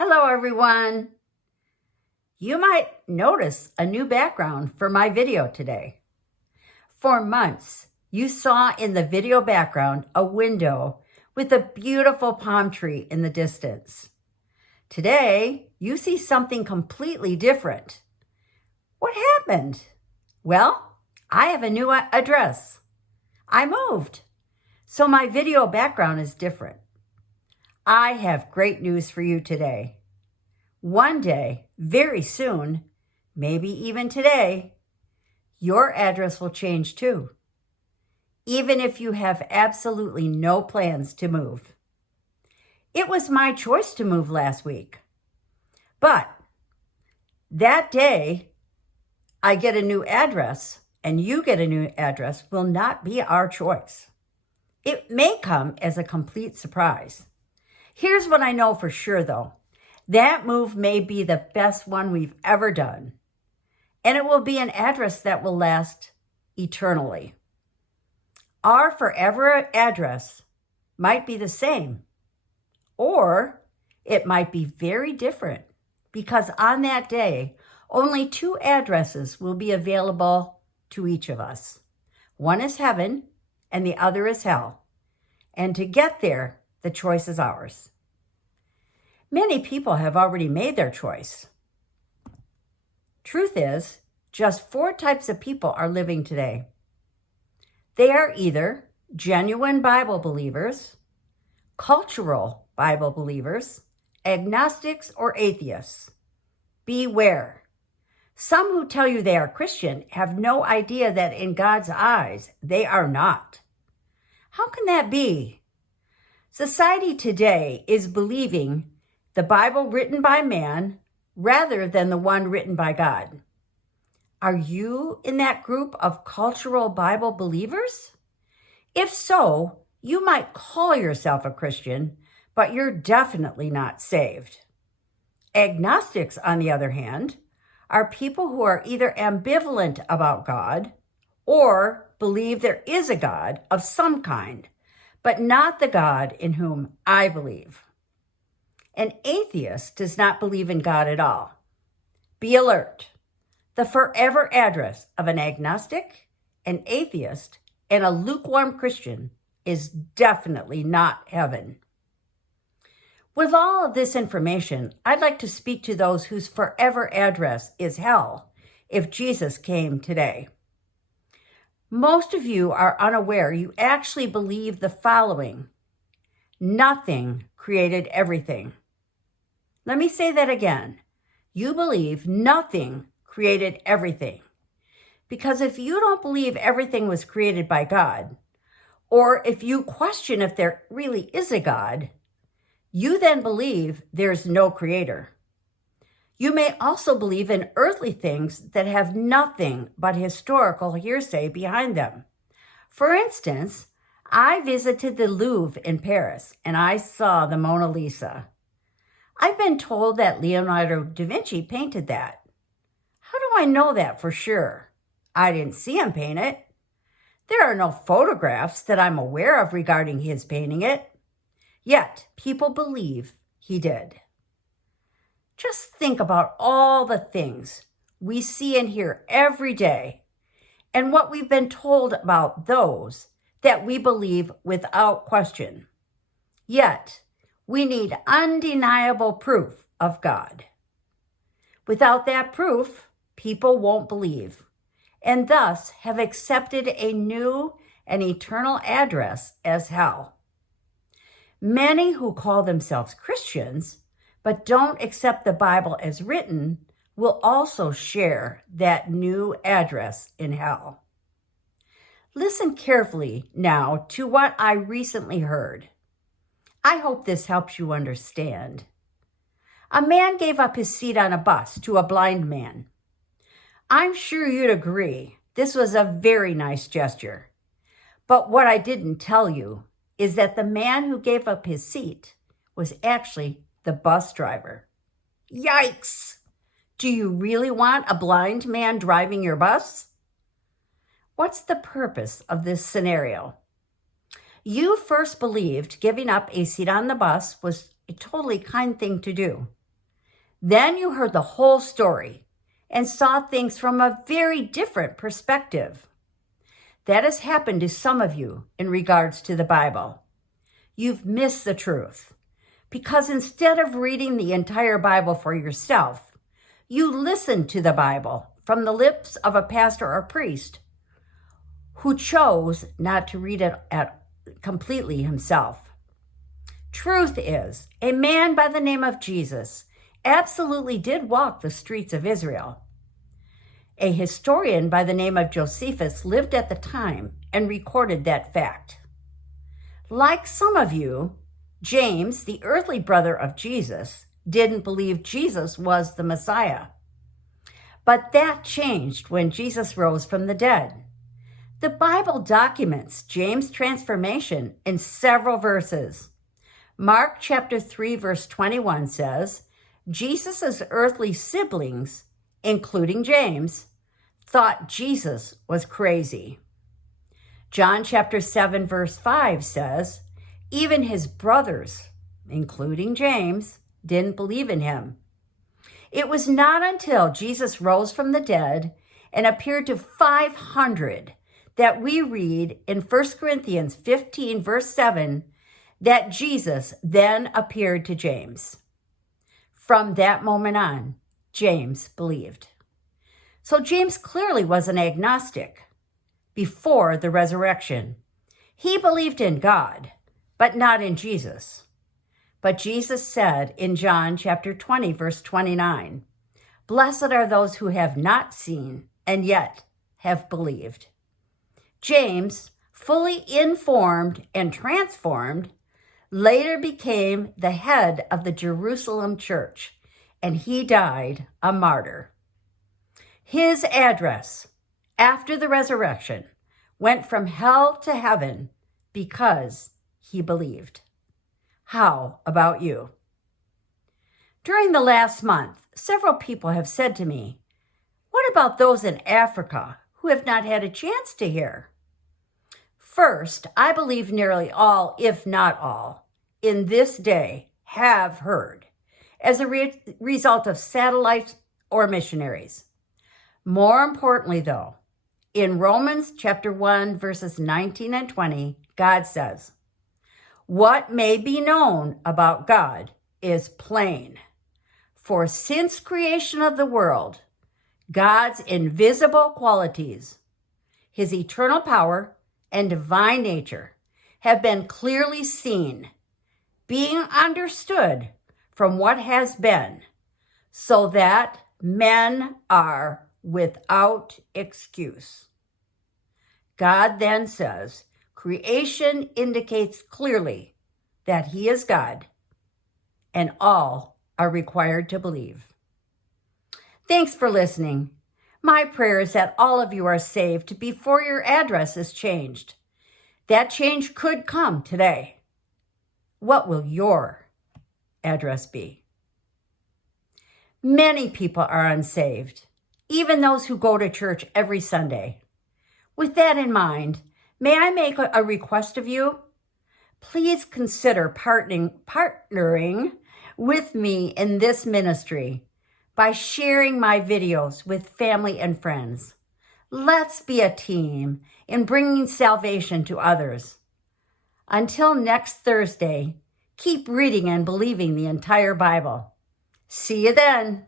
Hello, everyone. You might notice a new background for my video today. For months, you saw in the video background a window with a beautiful palm tree in the distance. Today, you see something completely different. What happened? Well, I have a new address. I moved, so my video background is different. I have great news for you today. One day, very soon, maybe even today, your address will change too, even if you have absolutely no plans to move. It was my choice to move last week, but that day I get a new address and you get a new address will not be our choice. It may come as a complete surprise. Here's what I know for sure though. That move may be the best one we've ever done, and it will be an address that will last eternally. Our forever address might be the same, or it might be very different, because on that day, only two addresses will be available to each of us. One is heaven, and the other is hell. And to get there, the choice is ours. Many people have already made their choice. Truth is, just 4 types of people are living today. They are either genuine Bible believers, cultural Bible believers, agnostics, or atheists. Beware. Some who tell you they are Christian have no idea that in God's eyes, they are not. How can that be? Society today is believing the Bible written by man rather than the one written by God. Are you in that group of cultural Bible believers? If so, you might call yourself a Christian, but you're definitely not saved. Agnostics, on the other hand, are people who are either ambivalent about God or believe there is a God of some kind, but not the God in whom I believe. An atheist does not believe in God at all. Be alert. The forever address of an agnostic, an atheist, and a lukewarm Christian is definitely not heaven. With all of this information, I'd like to speak to those whose forever address is hell if Jesus came today. Most of you are unaware you actually believe the following: nothing created everything. Let me say that again. You believe nothing created everything. Because if you don't believe everything was created by God, or if you question if there really is a God, you then believe there's no creator. You may also believe in earthly things that have nothing but historical hearsay behind them. For instance, I visited the Louvre in Paris and I saw the Mona Lisa. I've been told that Leonardo da Vinci painted that. How do I know that for sure? I didn't see him paint it. There are no photographs that I'm aware of regarding his painting it. Yet, people believe he did. Just think about all the things we see and hear every day and what we've been told about those that we believe without question. Yet, we need undeniable proof of God. Without that proof, people won't believe, and thus have accepted a new and eternal address as hell. Many who call themselves Christians but don't accept the Bible as written will also share that new address in hell. Listen carefully now to what I recently heard. I hope this helps you understand. A man gave up his seat on a bus to a blind man. I'm sure you'd agree this was a very nice gesture. But what I didn't tell you is that the man who gave up his seat was actually the bus driver. Yikes! Do you really want a blind man driving your bus? What's the purpose of this scenario? You first believed giving up a seat on the bus was a totally kind thing to do. Then you heard the whole story and saw things from a very different perspective. That has happened to some of you in regards to the Bible. You've missed the truth because instead of reading the entire Bible for yourself, you listened to the Bible from the lips of a pastor or priest who chose not to read it completely himself. Truth is, a man by the name of Jesus absolutely did walk the streets of Israel. A historian by the name of Josephus lived at the time and recorded that fact. Like some of you, James, the earthly brother of Jesus, didn't believe Jesus was the Messiah. But that changed when Jesus rose from the dead. The Bible documents James' transformation in several verses. Mark chapter 3, verse 21 says, Jesus' earthly siblings, including James, thought Jesus was crazy. John chapter 7, verse 5 says, even his brothers, including James, didn't believe in him. It was not until Jesus rose from the dead and appeared to 500 that we read in 1 Corinthians 15, verse 7, that Jesus then appeared to James. From that moment on, James believed. So James clearly was an agnostic before the resurrection. He believed in God, but not in Jesus. But Jesus said in John chapter 20, verse 29, blessed are those who have not seen and yet have believed. James, fully informed and transformed, later became the head of the Jerusalem church, and he died a martyr. His address after the resurrection went from hell to heaven because he believed. How about you? During the last month, several people have said to me, what about those in Africa who have not had a chance to hear? First, I believe nearly all, if not all, in this day have heard as a result of satellites or missionaries. More importantly, though, in Romans chapter 1, verses 19 and 20, God says, what may be known about God is plain. For since creation of the world, God's invisible qualities, his eternal power and divine nature have been clearly seen, being understood from what has been, so that men are without excuse. God then says, creation indicates clearly that he is God, and all are required to believe. Thanks for listening. My prayer is that all of you are saved before your address is changed. That change could come today. What will your address be? Many people are unsaved, even those who go to church every Sunday. With that in mind, may I make a request of you? Please consider partnering with me in this ministry by sharing my videos with family and friends. Let's be a team in bringing salvation to others. Until next Thursday, keep reading and believing the entire Bible. See you then.